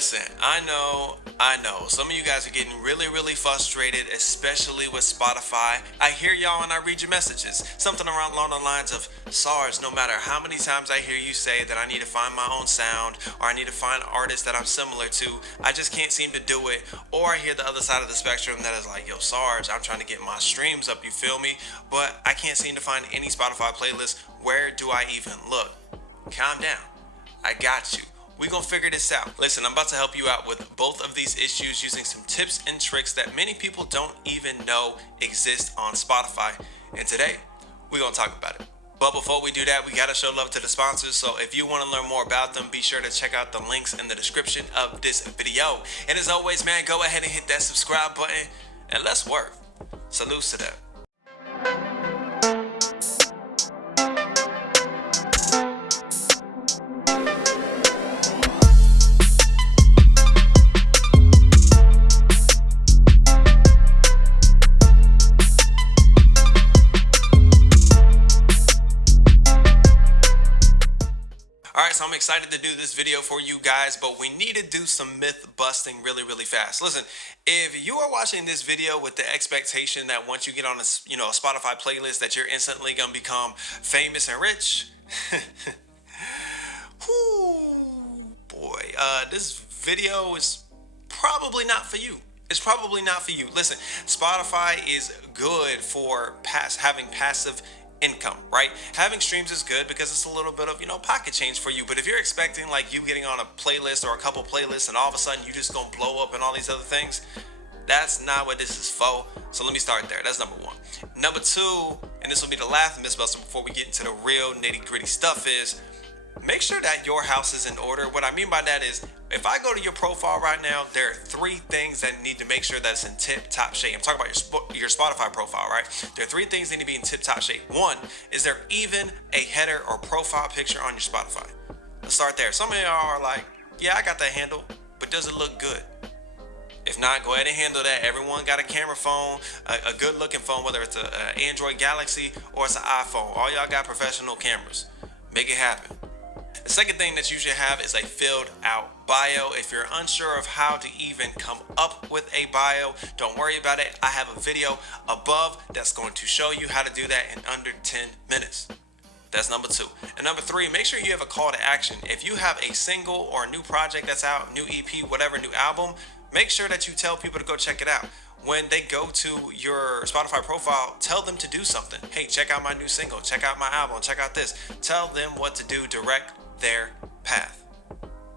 Listen, I know. Some of you guys are getting really frustrated, especially with Spotify. I hear y'all and I read your messages. Something around along the lines of, Sarge, no matter how many times I hear you say that I need to find my own sound or I need to find artists that I'm similar to, I just can't seem to do it. Or I hear the other side of the spectrum that is like, yo, Sarge, I'm trying to get my streams up, you feel me? But I can't seem to find any Spotify playlist. Where do I even look? Calm down. I got you. We're going to figure this out. Listen, I'm about to help you out with both of these issues using some tips and tricks that many people don't even know exist on Spotify. And today, we're going to talk about it. But before we do that, we got to show love to the sponsors. So if you want to learn more about them, be sure to check out the links in the description of this video. And as always, man, go ahead and hit that subscribe button and let's work. Salutes to them. Alright, so I'm excited to do this video for you guys, but we need to do some myth busting really fast. Listen, if you are watching this video with the expectation that once you get on a Spotify playlist that you're instantly gonna become famous and rich, whoo, boy, this video is probably not for you. It's probably not for you. Listen, Spotify is good for having passive income, right? Having streams is good because it's a little bit of, pocket change for you. But if you're expecting like you getting on a playlist or a couple playlists and all of a sudden you just gonna blow up and all these other things, that's not what this is for. So let me start there. That's number one. Number two, and this will be the last mythbuster before we get into the real nitty gritty stuff, is make sure that your house is in order. What I mean by that is, if I go to your profile right now, there are three things that need to make sure that it's in tip-top shape. I'm talking about your Spotify profile, right? There are three things that need to be in tip-top shape. One, is there even a header or profile picture on your Spotify? Let's start there. Some of y'all are like, yeah, I got that handle, but does it look good? If not, go ahead and handle that. Everyone got a camera phone, a good looking phone, whether it's an Android Galaxy or it's an iPhone. All y'all got professional cameras. Make it happen. The second thing that you should have is a filled out bio. If you're unsure of how to even come up with a bio, don't worry about it. I have a video above that's going to show you how to do that in under 10 minutes. That's number two. And number three, make sure you have a call to action. If you have a single or a new project that's out, new EP, whatever, new album, make sure that you tell people to go check it out. When they go to your Spotify profile, tell them to do something. Hey, check out my new single, check out my album, check out this. Tell them what to do, direct their path.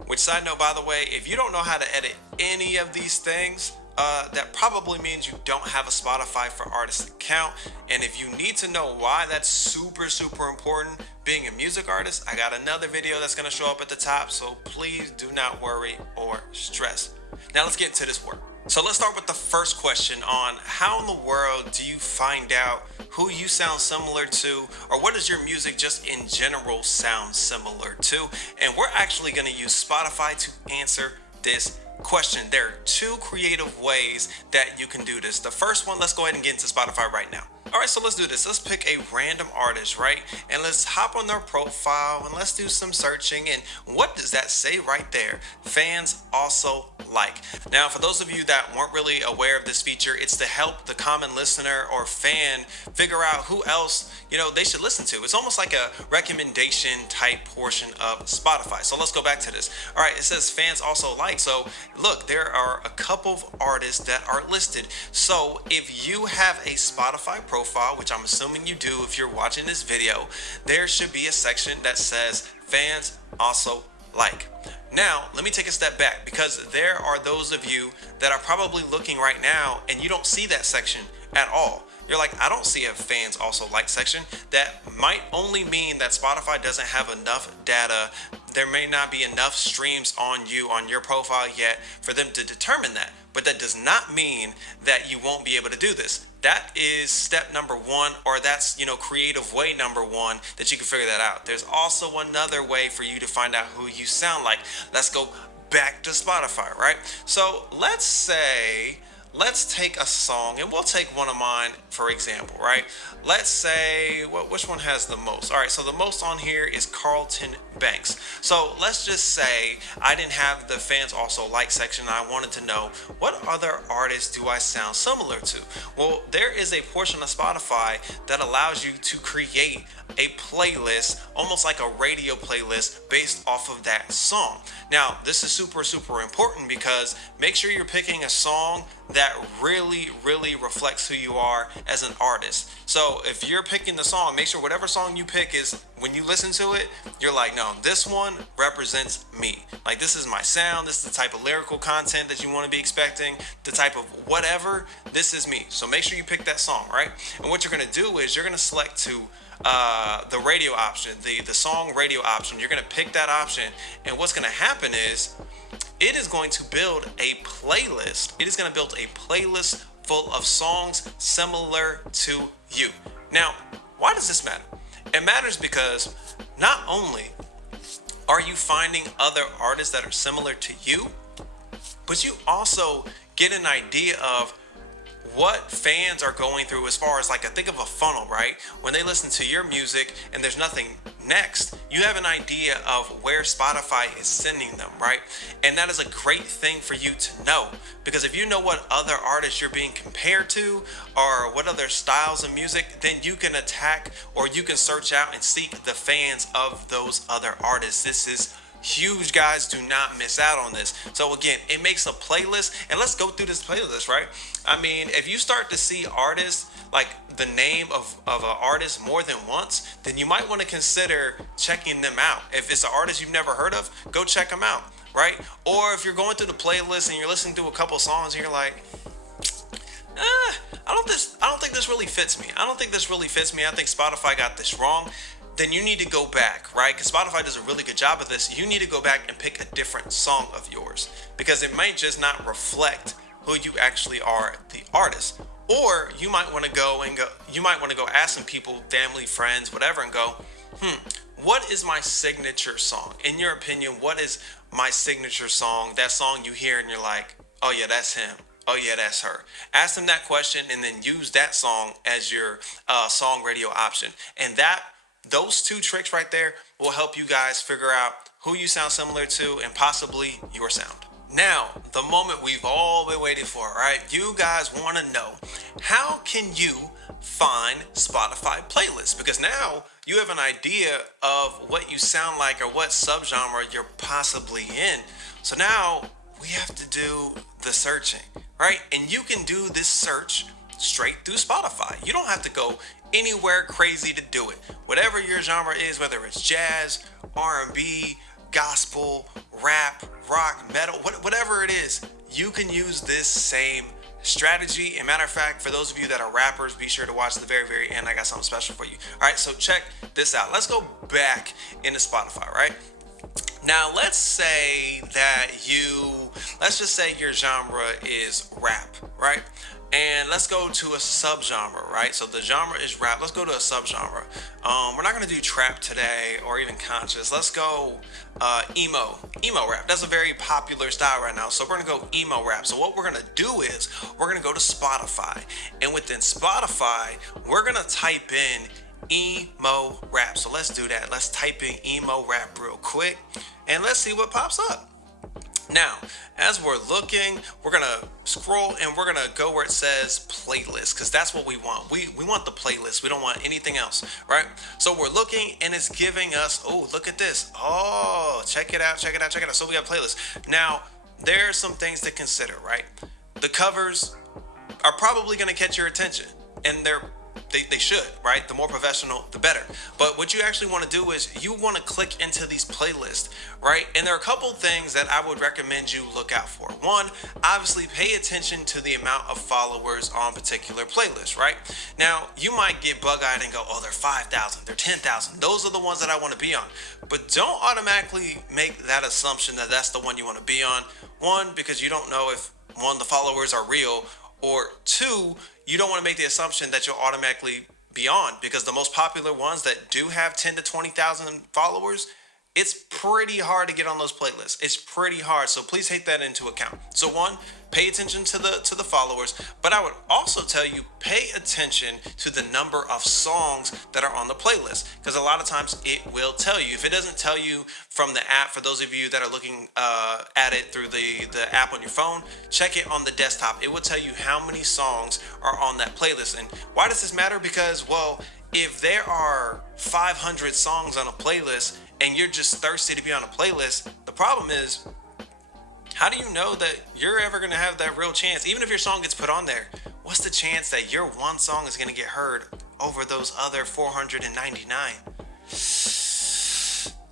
Which, side note, by the way, if you don't know how to edit any of these things, that probably means you don't have a Spotify for Artists account. And if you need to know why that's super important, being a music artist, I got another video that's going to show up at the top, so please do not worry or stress. Now let's get into this work. So let's start with the first question on how in the world do you find out who you sound similar to, or what does your music just in general sound similar to? And we're actually going to use Spotify to answer this question. There are two creative ways that you can do this. The first one, let's go ahead and get into Spotify right now. All right, so let's do this. Let's pick a random artist, right? And let's hop on their profile and let's do some searching. And what does that say right there? Fans also like. Now, for those of you that weren't really aware of this feature, it's to help the common listener or fan figure out who else, they should listen to. It's almost like a recommendation type portion of Spotify. So let's go back to this. All right, it says fans also like. So look, there are a couple of artists that are listed. So if you have a Spotify profile, which I'm assuming you do if you're watching this video, there should be a section that says fans also like. Now, let me take a step back, because there are those of you that are probably looking right now and you don't see that section at all. You're like, I don't see a fans also like section. That might only mean that Spotify doesn't have enough data. There may not be enough streams on your profile yet for them to determine that. But that does not mean that you won't be able to do this. That is step number one, or that's, creative way number one that you can figure that out. There's also another way for you to find out who you sound like. Let's go back to Spotify, right? So let's say let's take a song, and we'll take one of mine for example, right? Let's say, which one has the most? All right, so the most on here is Carlton Banks. So let's just say I didn't have the fans also like section. I wanted to know what other artists do I sound similar to. Well, there is a portion of Spotify that allows you to create a playlist, almost like a radio playlist based off of that song. Now, this is super important because make sure you're picking a song that really reflects who you are as an artist. So if you're picking the song, make sure whatever song you pick is, when you listen to it, you're like, no, this one represents me. Like, this is my sound, this is the type of lyrical content that you want to be expecting, the type of whatever, this is me. So make sure you pick that song, right? And what you're going to do is you're going to select to the radio option, the song radio option. You're going to pick that option, and what's going to happen is it is going to build a playlist. It is going to build a playlist full of songs similar to you. Now, why does this matter? It matters because not only are you finding other artists that are similar to you, but you also get an idea of what fans are going through, as far as, like, I think of a funnel, right? When they listen to your music and there's nothing next, you have an idea of where Spotify is sending them, right? And that is a great thing for you to know, because if you know what other artists you're being compared to or what other styles of music, then you can attack, or you can search out and seek the fans of those other artists. This is huge, guys. Do not miss out on this. So again, it makes a playlist, and let's go through this playlist, right? I mean, if you start to see artists, like the name of an artist more than once, then you might want to consider checking them out. If it's an artist you've never heard of, go check them out, right? Or if you're going through the playlist and you're listening to a couple songs and you're like, I don't think this really fits me. I don't think this really fits me. I think Spotify got this wrong. Then you need to go back, right? Because Spotify does a really good job of this. You need to go back and pick a different song of yours, because it might just not reflect who you actually are, the artist. Or you might want to you might want to go ask some people, family, friends, whatever, and go, what is my signature song? In your opinion, what is my signature song? That song you hear and you're like, oh yeah, that's him. Oh yeah, that's her. Ask them that question and then use that song as your song radio option. And those two tricks right there will help you guys figure out who you sound similar to and possibly your sound. Now, the moment we've all been waiting for, right? You guys want to know, how can you find Spotify playlists? Because now you have an idea of what you sound like or what subgenre you're possibly in. So now we have to do the searching, right? And you can do this search straight through Spotify. You don't have to go anywhere crazy to do it. Whatever your genre is, whether it's jazz, R&B, gospel, rap, rock, metal, whatever it is, you can use this same strategy. And matter of fact, for those of you that are rappers, be sure to watch the very end. I got something special for you. All right, so check this out. Let's go back into Spotify, right? Now, let's just say your genre is rap, right? And let's go to a subgenre, right? So the genre is rap. Let's go to a subgenre. We're not going to do trap today or even conscious. Let's go emo rap. That's a very popular style right now. So we're going to go emo rap. So what we're going to do is we're going to go to Spotify. And within Spotify, we're going to type in emo rap. So let's do that. Let's type in emo rap real quick and let's see what pops up. Now, as we're looking, we're going to scroll and we're going to go where it says playlist, because that's what we want. We want the playlist. We don't want anything else, right? So we're looking and it's giving us, oh, look at this. Oh, check it out. So we got playlist. Now, there are some things to consider, right? The covers are probably going to catch your attention, and they should, right? The more professional, the better. But what you actually want to do is you want to click into these playlists, right? And there are a couple things that I would recommend you look out for. One, obviously pay attention to the amount of followers on particular playlists, right? Now, you might get bug-eyed and go, oh, they're 5,000, they're 10,000. Those are the ones that I want to be on. But don't automatically make that assumption that that's the one you want to be on. One, because you don't know if, one, the followers are real, or two, you don't want to make the assumption that you'll automatically be on, because the most popular ones that do have 10 to 20,000 followers, it's pretty hard to get on those playlists. It's pretty hard. So please take that into account. So one, pay attention to the followers, but I would also tell you pay attention to the number of songs that are on the playlist, because a lot of times it will tell you. If it doesn't tell you from the app, for those of you that are looking at it through the app on your phone, check it on the desktop. It will tell you how many songs are on that playlist. And why does this matter? Because, well, if there are 500 songs on a playlist and you're just thirsty to be on a playlist, the problem is, how do you know that you're ever going to have that real chance? Even if your song gets put on there, what's the chance that your one song is going to get heard over those other 499?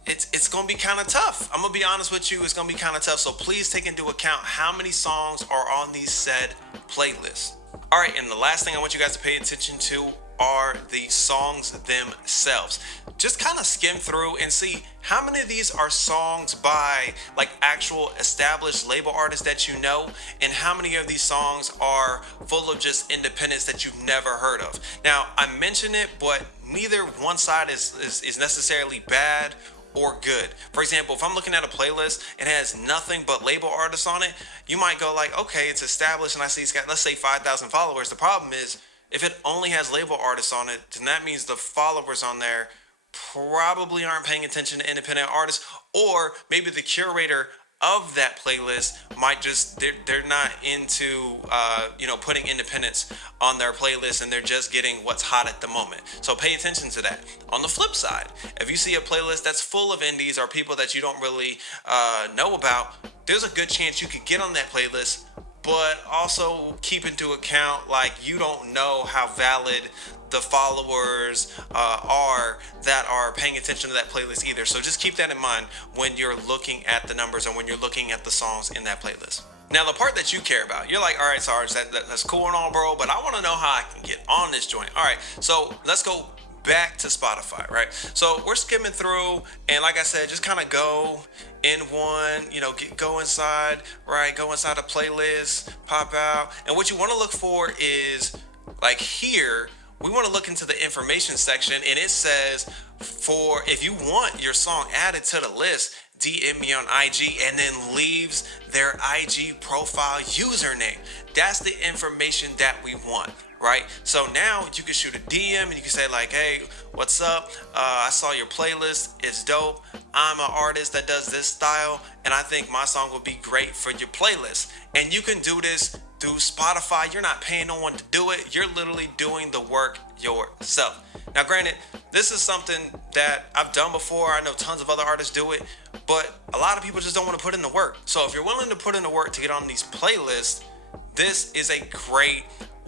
It's going to be kind of tough. I'm going to be honest with you. It's going to be kind of tough. So please take into account how many songs are on these said playlists. All right, and the last thing I want you guys to pay attention to are the songs themselves. Just kind of skim through and see how many of these are songs by like actual established label artists that you know, and how many of these songs are full of just independents that you've never heard of. Now, I mention it, but neither one side is necessarily bad or good. For example, if I'm looking at a playlist and it has nothing but label artists on it, you might go like, okay, it's established and I see it's got, let's say, 5,000 followers. The problem is, if it only has label artists on it, then that means the followers on there probably aren't paying attention to independent artists, or maybe the curator of that playlist might just, they're not into putting independents on their playlist, and they're just getting what's hot at the moment. So pay attention to that. On the flip side, if you see a playlist that's full of indies or people that you don't really know about, there's a good chance you could get on that playlist, but also keep into account, like, you don't know how valid the followers are that are paying attention to that playlist either. So just keep that in mind when you're looking at the numbers and when you're looking at the songs in that playlist. Now, the part that you care about, you're like, all right, Sarge, that's cool and all, bro, but I want to know how I can get on this joint. All right, so let's go back to Spotify, right? So we're skimming through, and like I said, just kind of go in one, go inside, right? Go inside a playlist, pop out. And what you want to look for is, like, here, we want to look into the information section, and it says, for if you want your song added to the list, DM me on IG, and then leaves their IG profile username. That's the information that we want, right? So now you can shoot a DM and you can say like, hey, what's up? I saw your playlist. It's dope. I'm an artist that does this style, and I think my song would be great for your playlist. And you can do this through Spotify. You're not paying no one to do it. You're literally doing the work yourself. Now, granted, this is something that I've done before. I know tons of other artists do it, but a lot of people just don't want to put in the work. So if you're willing to put in the work to get on these playlists, this is a great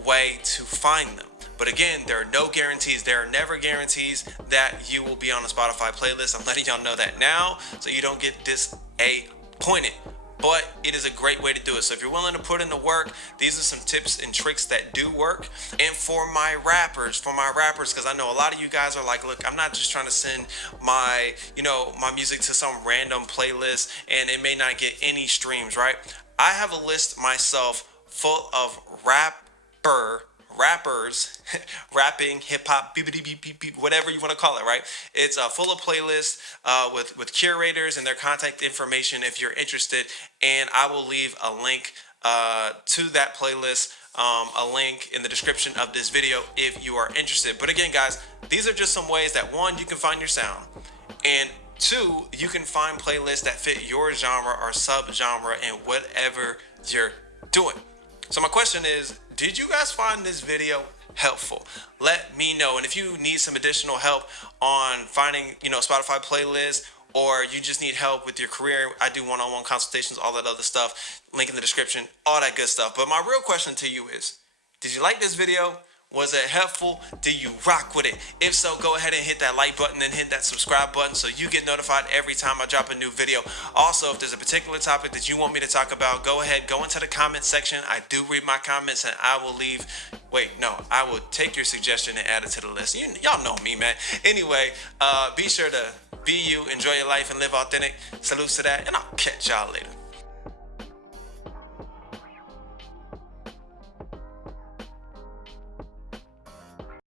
way to find them. But again, there are no guarantees. There are never guarantees that you will be on a Spotify playlist. I'm letting y'all know that now so you don't get disappointed. But it is a great way to do it. So if you're willing to put in the work, these are some tips and tricks that do work. And for my rappers, because I know a lot of you guys are like, look, I'm not just trying to send my music to some random playlist and it may not get any streams, right? I have a list myself full of rappers, rapping, hip hop, whatever you want to call it, right? It's full of playlists with curators and their contact information if you're interested. And I will leave a link to that playlist, a link in the description of this video if you are interested. But again, guys, these are just some ways that, one, you can find your sound, and two, you can find playlists that fit your genre or sub-genre and whatever you're doing. So my question is, did you guys find this video helpful? Let me know. And if you need some additional help on finding, Spotify playlists, or you just need help with your career, I do one-on-one consultations, all that other stuff, link in the description, all that good stuff. But my real question to you is, did you like this video? Was it helpful? Do you rock with it? If so, go ahead and hit that like button and hit that subscribe button so you get notified every time I drop a new video. Also, if there's a particular topic that you want me to talk about, go ahead, go into the comment section. I do read my comments, and I will take your suggestion and add it to the list. Y'all know me, man. Anyway, be sure to be you, enjoy your life, and live authentic. Salutes to that, and I'll catch y'all later.